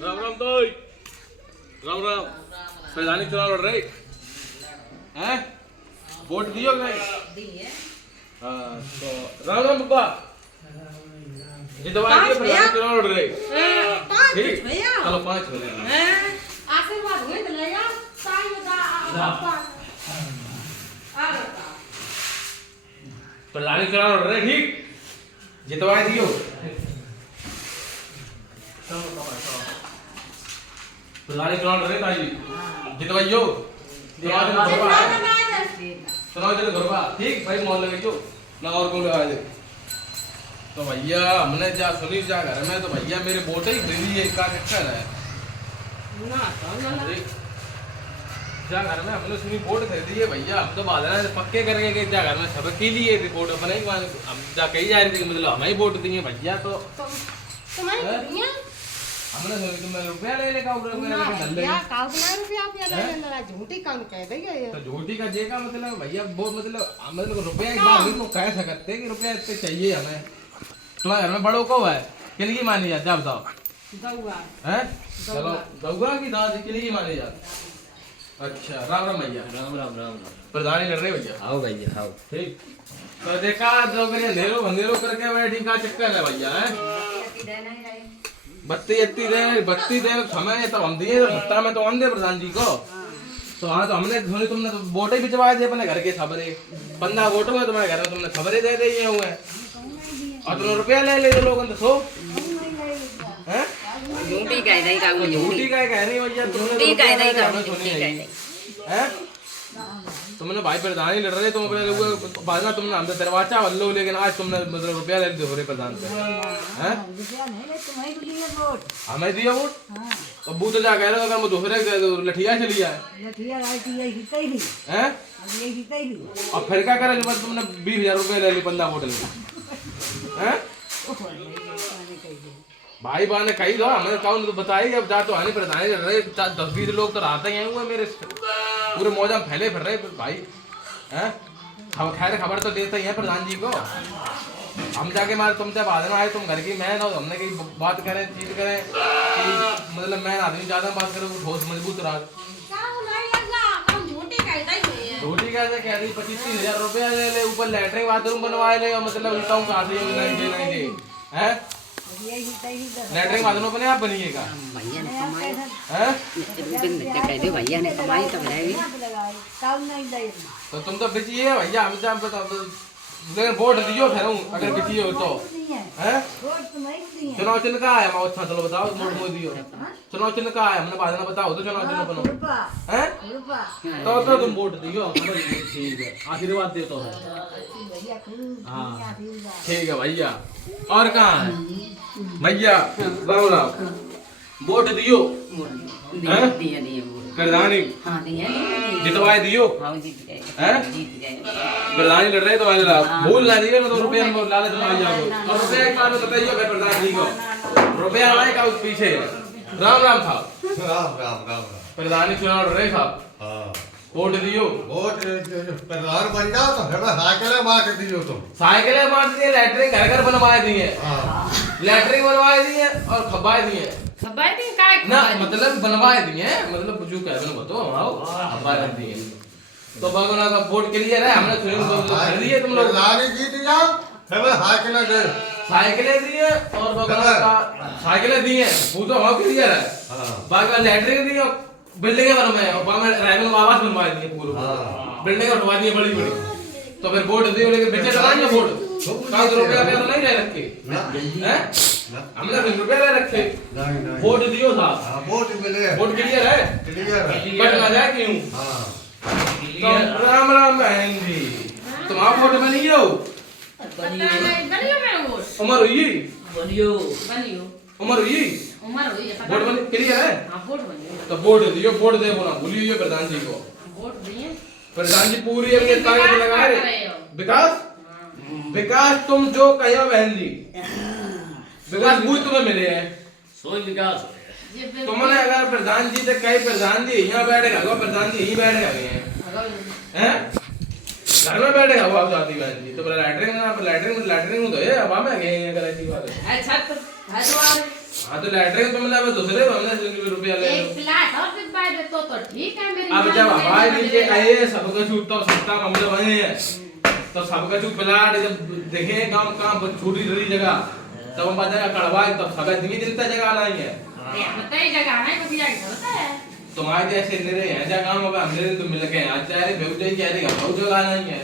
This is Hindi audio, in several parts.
राम राम तो राम राम प्रधानी चुनाव लड़ रहे हैं वोट दियो कि नहीं? हाँ तो राम राम बाबा ये दवाई के प्रधानी चुनाव लड़ रहे ठीक चलो 5 हो गए आशीर्वाद हुए तो ले यार साईं का प्रधानी चुनाव लड़ रहे ठीक जितवाई दियो प्रधानी चुनाव लड़ रहे ताई जितवाइयो चुनाव चलो घर पा ठीक भाई मोहल्ले में क्यों ना और कौन लगा दे तो भैया हमने जा सुनी जा घर में तो भैया मेरे वोट ही खरीदी है का चक्कर है ना जा घर में हमने सुनी वोट खरीदी है भैया हम तो बादल पक्के करके गए जा घर में सबके लिए वोट अपने ही हम जा कही जा रही थी मतलब हमें ही वोट दिए भैया तो हमने सोची तुम रुपया ले लेगा ऊपर मेरे के नल्ले क्या कागना रुपया आप ले लेना झूठी काम कह देंगे तो झूठी का जे का मतलब भैया वो मतलब रुपया एक बार भी तो कह सकते कि रुपया इतने चाहिए हमें तुम्हारे घर में बड़ों को है किनकी मानी जाती है बताओ गौआ हैं चलो गौआ की दादी किनकी मानी जाती अच्छा राम राम भैया राम राम राम प्रधानी लड़ रहे भैया आओ भैया आओ ठीक तो देखा जो मेरे अंधेरों करके बैठी का चक्कर है भैया हैं बत्ती दे समय तो हम दिए भत्ता में तो हम दे प्रधान जी को तो हाँ तो हमने धोनी तुमने तो वोट ही भिजवाए थे अपने घर के खबरें 15 वोट हुए तुम्हारे घर में तुमने खबरें दे दिए हुए और तुमने रुपया ले ले लोगों तो सो हैं झूठी कह रही का झूठी का कह रही भैया झूठी कह रही का झूठी कह रही हैं तुमने भाई प्रधान ही लड़ रहे तुम अपने बाद में तुमने हमसे दरवाजा बल्लो लेकिन आज तुमने मतलब रुपया ले दे रहे प्रधान से हैं हमें दिया वोट तो बूथ जा कह रहे अगर मैं दूसरे लठिया चली जाए हैं और फिर क्या करे जब तुमने 20,000 रुपये ले ली 15 वोट ले हैं भाई बहन ने कही दो हमें कौन तो बताई अब जा तो आने प्रधान लड़ रहे 10-20 लोग तो रहते ही हुए मेरे पूरे मौजा में फैले फिर रहे भाई हैं खैर खबर तो देते ही हैं प्रधान जी को हम जाके मारे तुमसे बाद में आए तुम घर की मैं ना हमने कहीं बात करें चीज करें कि मतलब मैं आदमी ज्यादा बात करूँ ठोस मजबूत रहा झूठी कैसे कह रही 25-30,000 रुपया ले ले ऊपर लैट्रिन बाथरूम बनवाए ले और मतलब उनका हूँ कहाँ से नहीं हैं लैट्रिन बाथरूम अपने आप बनिएगा भैया ने कमाई हैं कह दे भैया ने कमाई तो रहेगी तो तुम तो बिचिए भैया हम जान बताओ लेकिन वोट दियो फिर अगर बिचिए हो तो हैं चुनाव चिन्ह का है मैं अच्छा चलो बताओ वोट मो दियो चुनाव चिन्ह का है हमने बाद में बताओ तो चुनाव चिन्ह बनो हैं तो तुम वोट दियो ठीक है आशीर्वाद दे तो हाँ ठीक है भैया और कहाँ है भैया राम राम वोट दियो प्रधानी जितवाए दियो हैं प्रधानी लड़ रहे तो भूल ना दिए तो रुपया लालच में जाओ और रुपया एक बार बताइए फिर प्रधान जी को रुपया आए का उस पीछे राम राम था राम प्रधानी चुनाव लड़ रहे साहब वोट दियो वोट प्रधान बन जाओ तो हमें साइकिलें बांट दियो तुम साइकिलें बांट दिए लैट्रिन घर घर बनवाए दिए लैट्रिन बनवाए दिए और खबाए दिए ना मतलब बनवाए दिए मतलब बुझू कह बनो बताओ हमारा खबाए दिए तो भगवान का वोट क्लियर है हमने सुनील को कर दिए तुम लोग लारी जीत जाओ हमें साइकिलें दिए और भगवान का साइकिलें दिए वो तो हम क्लियर है बाकी लैट्रिन दिए बिल्डिंगें बनवाए और वहां में राइवल आवास बनवाए दिए पूरे बिल्डिंगें बनवा दी बड़ी बड़ी तो फिर वोट दिए लेकिन बेचे चलाएंगे वोट ₹5 तो नहीं ले रखे हैं हमने ₹20 ले रखे वोट दियो साहब वोट मिले वोट क्लियर है बट ना जाए क्यों तो राम राम बहन जी तुम आप वोट में नहीं हो उम्र हुई उम्र हुई वोट बनी क्लियर है तो वोट दियो वोट दे बोला भूलिए प्रधान जी को प्रधान जी पूरी अपने ताकत लगा रहे विकास तुम जो कहो बहन जी विकास बुझ तुम्हें मिले हैं सोच विकास तुमने अगर प्रधान जी से कहे प्रधान जी यहाँ बैठेगा प्रधान जी यहीं बैठ गए हैं घर में बैठेगा वो आप जाती बहन जी तो लैटरिन लैटरिन तो है अब में गए अगर ऐसी बात है हाँ तो लैटरिन तो मतलब दूसरे हमने रुपया ले एक प्लाट और दिखवाई दे तो ठीक है मेरी अब जब हमारे नीचे आए सबका छूट तो सस्ता मामले बने हैं तो सबका छूट प्लाट जब देखे काम काम छोटी छोटी जगह तब हम बताया कड़वा तब सब आदमी दिलता जगह नहीं है बताइए जगह नहीं कुछ जाके होता है तुम्हारे जैसे मेरे हैं जगह में हमने तो मिल गए आज चाहे बेउटे कह रही है बहुत जगह नहीं है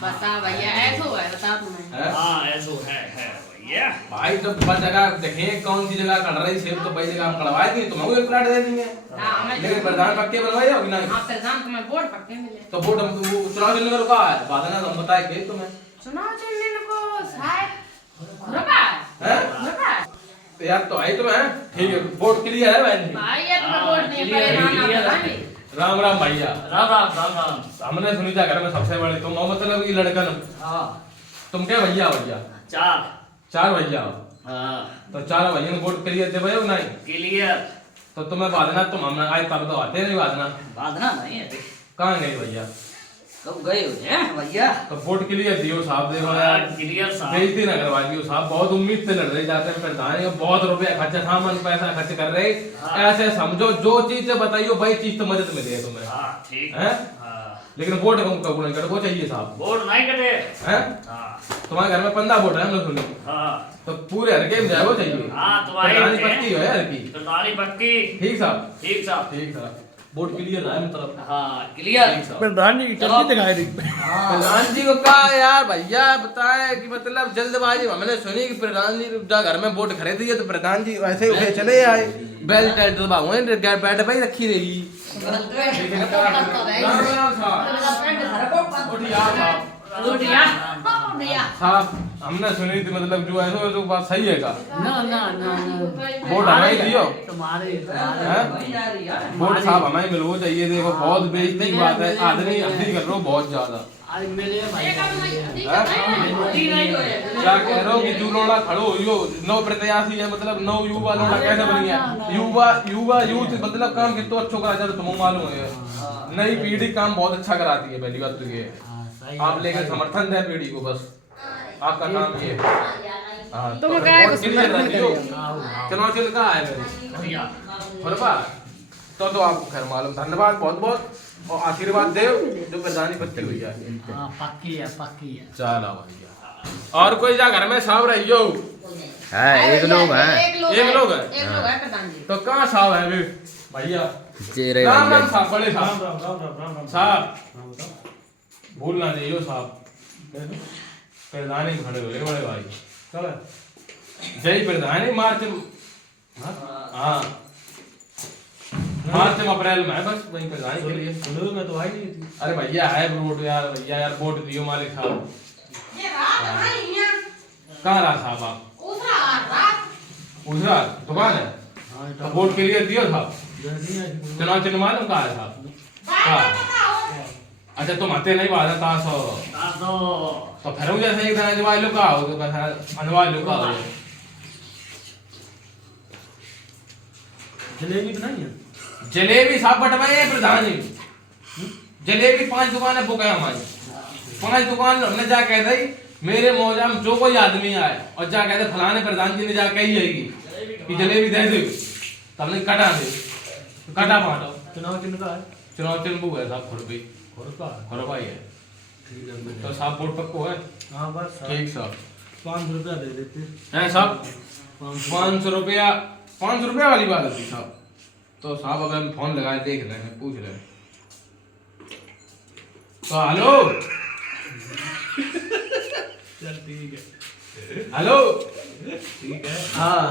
बता भैया ऐसा है बता तुम्हें हाँ ऐसा है भैया भाई तो बस जगह देखे कौन सी जगह कट रही सेब तो भाई जगह हम कड़वा देंगे तुम एक प्लाट दे देंगे लेकिन प्रधान पक्के बनवाए हो कि नहीं हाँ प्रधान तुम्हें बोर्ड पक्के मिले तो वोट हम वो चुनाव चिन्ह का रुका है बादना तो हम बताए के तुम्हें चुनाव चिन्ह को शायद रुका हैं रुका तो यार तो आई तुम्हें ठीक है वोट क्लियर है बहन जी भाई ये तुम्हें बोर्ड नहीं पड़ेगा राम राम भैया राम राम राम राम हमने सुनी था घर में सबसे बड़े तुम हो मतलब कि लड़का हाँ तुम क्या भैया भैया चार भैया हाँ तो चार भैया ने वोट क्लियर दे भाई नहीं क्लियर तो तुम्हें बादना तुम हमने आए तब तो आते नहीं बादना बांधना नहीं है कहाँ गई भैया कब गए हो हैं भैया तो वोट क्लियर दियो साहब देखो यार क्लियर साहब बेइज्जती ना करवाइए साहब बहुत उम्मीद से लड़ रहे जाते हैं प्रधान ये बहुत रुपया खर्च सामान पैसा खर्च कर रहे ऐसे समझो जो चीज से बताइयो वही चीज तो मदद मिले तुम्हें हाँ ठीक हैं हाँ लेकिन वोट कबूल नहीं करो वो चाहिए साहब वोट नहीं कटे हैं हाँ तुम्हारे घर में 15 वोट है हम लोग सुने हाँ तो पूरे हरके में जाए वो चाहिए हाँ तुम्हारी प्रधानी पक्की है हरकी प्रधानी पक्की ठीक साहब ठीक साहब ठीक साहब वोट क्लियर है मतलब हाँ क्लियर ठीक साहब प्रधान जी चलती दिखाई दी प्रधान जी को कहा यार भैया बताए कि मतलब जल्दबाजी हमने सुनी कि प्रधान जी जा घर में वोट खरीदी है तो प्रधान जी वैसे ही उठे चले आए बेल टाइट दबा हुए बैठ भाई रखी रही साहब हमने सुनी थी मतलब जो ऐसा तो बात सही है का ना ना ना वोट हमें ही दियो तुम्हारे वोट साहब हमें मिलना चाहिए देखो बहुत बेइज्जती की बात है आदमी हल्दी कर रहे हो बहुत ज्यादा आज मेरे भाई क्या कह रहे हो कि जो लोड़ा खड़ो यो नौ प्रत्याशी है मतलब नौ युवा लोड़ा कैसे बन गया युवा यूथ मतलब काम कितना अच्छा करा जाता तुम्हें मालूम है नई पीढ़ी काम बहुत अच्छा कराती है पहली बात तो ये आप लेकर समर्थन दें पीढ़ी को बस आपका काम ये हाँ तुम क्या है चुनाव चिन्ह कहाँ है तो आपको खैर मालूम धन्यवाद बहुत बहुत और आशीर्वाद दे जो प्रधानी पत्ती हुई है पक्की है चलो भैया और कोई जा घर में साहब रहियो है एक लोग हैं एक लोग है एक लोग है प्रधान जी तो कहाँ साहब है अभी भैया चेहरे राम भैया राम साहब बड़े साहब साहब भूल ना जाइयो साहब प्रधानी खड़े हो बड़े भाई चलो जय प्रधानी मार्च हाँ मार्च में अप्रैल में है बस वही प्रधानी के लिए मैं तो आई नहीं थी अरे भैया है वोट यार भैया यार वोट दियो मालिक साहब ये रात नहीं है कहाँ रहा साहब आप दूसरा रात दूसरा दुकान है तो वोट के लिए दियो साहब चुनाव चिन्ह मालूम कहाँ है साहब अच्छा तुम आते नहीं बात है तासो तो फिर वो जैसे एक दिन अजवाय लो का हो तो बस अनवाय लो का हो जलेबी तो नहीं है जलेबी साहब बटवाए प्रधान जी जलेबी 5 दुकानें बुक है हमारी 5 दुकान हमने जा कह दी मेरे मौजा में जो कोई आदमी आए और जा कहते फलाने प्रधान जी ने जा कही जाएगी कि जलेबी दे दो तो हमने कटा दे कटा फाटो चुनाव चिन्ह का है चुनाव चिन्ह बुक है साहब खुरपी खुरपा खुरपा ही है ठीक है तो साहब वोट पक्को है हाँ बस ठीक साहब 500 रुपया दे देते हैं साहब 500 रुपया 500 रुपया वाली बात होती साहब तो साहब अगर हम फोन लगाए देख रहे हैं पूछ रहे हैं तो हेलो चल ठीक है हेलो ठीक है हाँ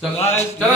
चलो चलो